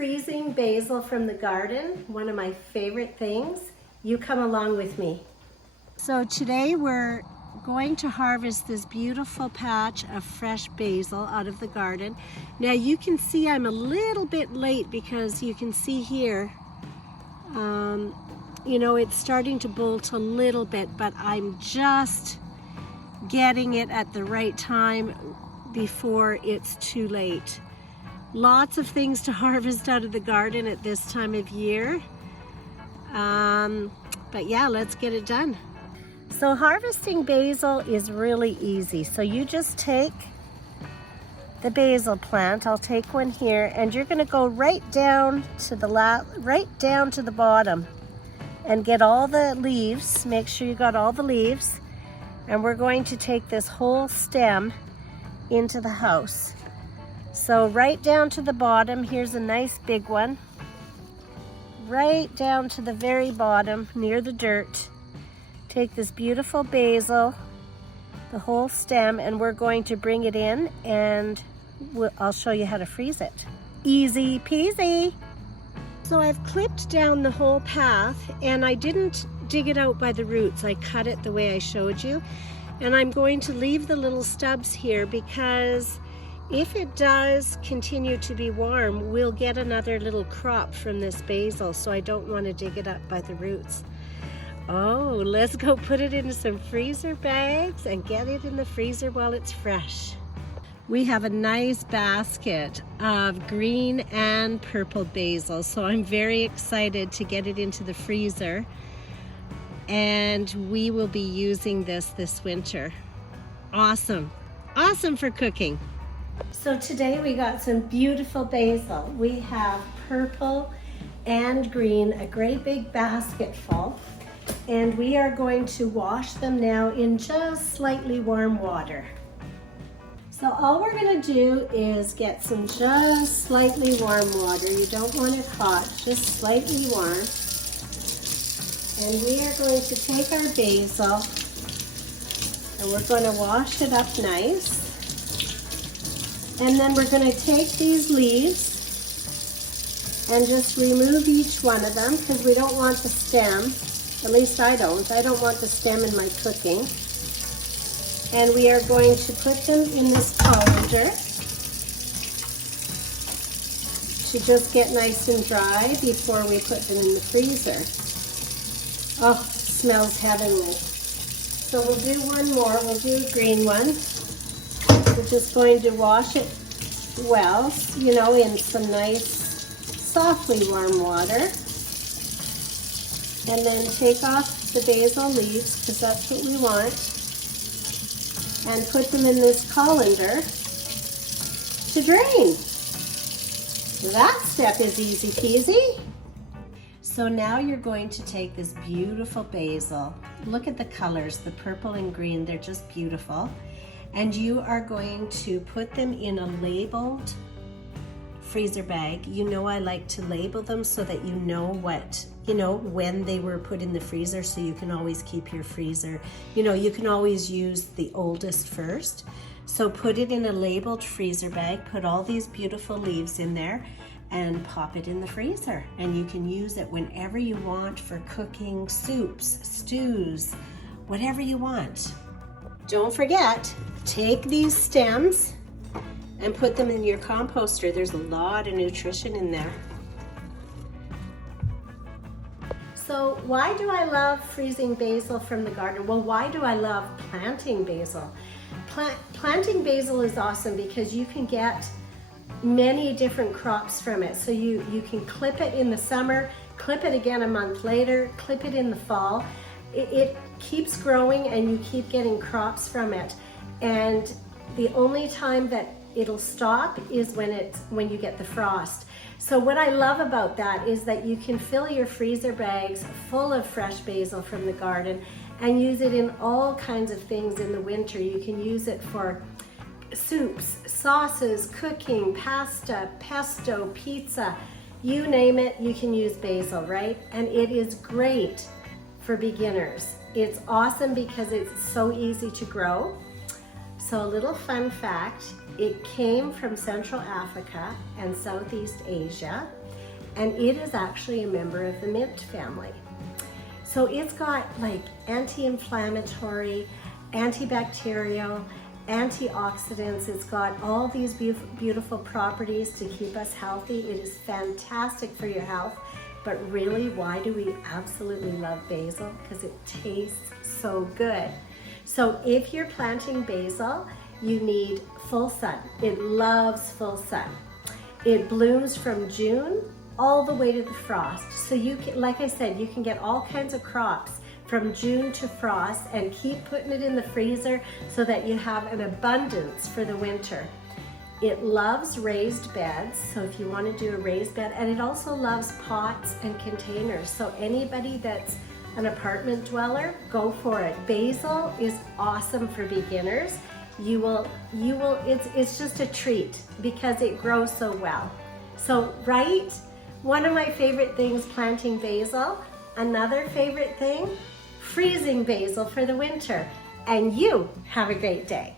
freezing basil from the garden, one of my favorite things. You come along with me. So today we're going to harvest this beautiful patch of fresh basil out of the garden. Now you can see I'm a little bit late because you can see here, you know, it's starting to bolt a little bit, but I'm just getting it at the right time before it's too late. Lots of things to harvest out of the garden at this time of year. But yeah, let's get it done. So harvesting basil is really easy. So you just take the basil plant, I'll take one here, and you're gonna go right down to the bottom and get all the leaves. Make sure you got all the leaves. And we're going to take this whole stem into the house. So right down to the bottom, here's a nice big one. Right down to the very bottom, near the dirt. Take this beautiful basil, the whole stem, and we're going to bring it in and I'll show you how to freeze it. Easy peasy. So I've clipped down the whole path and I didn't dig it out by the roots. I cut it the way I showed you. And I'm going to leave the little stubs here because if it does continue to be warm, we'll get another little crop from this basil, so I don't want to dig it up by the roots. Oh, let's go put it into some freezer bags and get it in the freezer while it's fresh. We have a nice basket of green and purple basil, so I'm very excited to get it into the freezer. And we will be using this winter. Awesome, awesome for cooking. So today we got some beautiful basil. We have purple and green, a great big basket full. And we are going to wash them now in just slightly warm water. So all we're gonna do is get some just slightly warm water. You don't want it hot, just slightly warm. And we are going to take our basil and we're going to wash it up nice. And then we're going to take these leaves and just remove each one of them because we don't want the stem. At least I don't. I don't want the stem in my cooking. And we are going to put them in this colander to just get nice and dry before we put them in the freezer. Oh, smells heavenly. So we'll do one more. We'll do a green one. We're just going to wash it well, you know, in some nice, softly warm water. And then take off the basil leaves, because that's what we want. And put them in this colander to drain. That step is easy peasy. So now you're going to take this beautiful basil. Look at the colors, the purple and green, they're just beautiful. And you are going to put them in a labeled freezer bag. You know I like to label them so that you know what, you know, when they were put in the freezer, so you can always keep your freezer. You know, you can always use the oldest first. So put it in a labeled freezer bag, put all these beautiful leaves in there, and pop it in the freezer. And you can use it whenever you want for cooking soups, stews, whatever you want. Don't forget, take these stems and put them in your composter. There's a lot of nutrition in there. So why do I love freezing basil from the garden? Well, why do I love planting basil? Planting basil is awesome because you can get many different crops from it. So you can clip it in the summer, clip it again a month later, clip it in the fall. It keeps growing and you keep getting crops from it. And the only time that it'll stop is when you get the frost. So what I love about that is that you can fill your freezer bags full of fresh basil from the garden and use it in all kinds of things in the winter. You can use it for soups, sauces, cooking, pasta, pesto, pizza, you name it, you can use basil, right? And it is great for beginners. It's awesome because it's so easy to grow. So a little fun fact It came from Central Africa and Southeast Asia, and it is actually a member of the mint family. So it's got like anti-inflammatory, antibacterial, antioxidants. It's got all these beautiful properties to keep us healthy. It is fantastic for your health. But really, why do we absolutely love basil? Because it tastes so good. So if you're planting basil, you need full sun. It loves full sun. It blooms from June all the way to the frost. So you can, like I said, you can get all kinds of crops from June to frost and keep putting it in the freezer so that you have an abundance for the winter. It loves raised beds, so if you want to do a raised bed, and it also loves pots and containers. So anybody that's an apartment dweller, go for it. Basil is awesome for beginners. It's just a treat because it grows so well. So, right? One of my favorite things, planting basil. Another favorite thing, freezing basil for the winter. And you have a great day.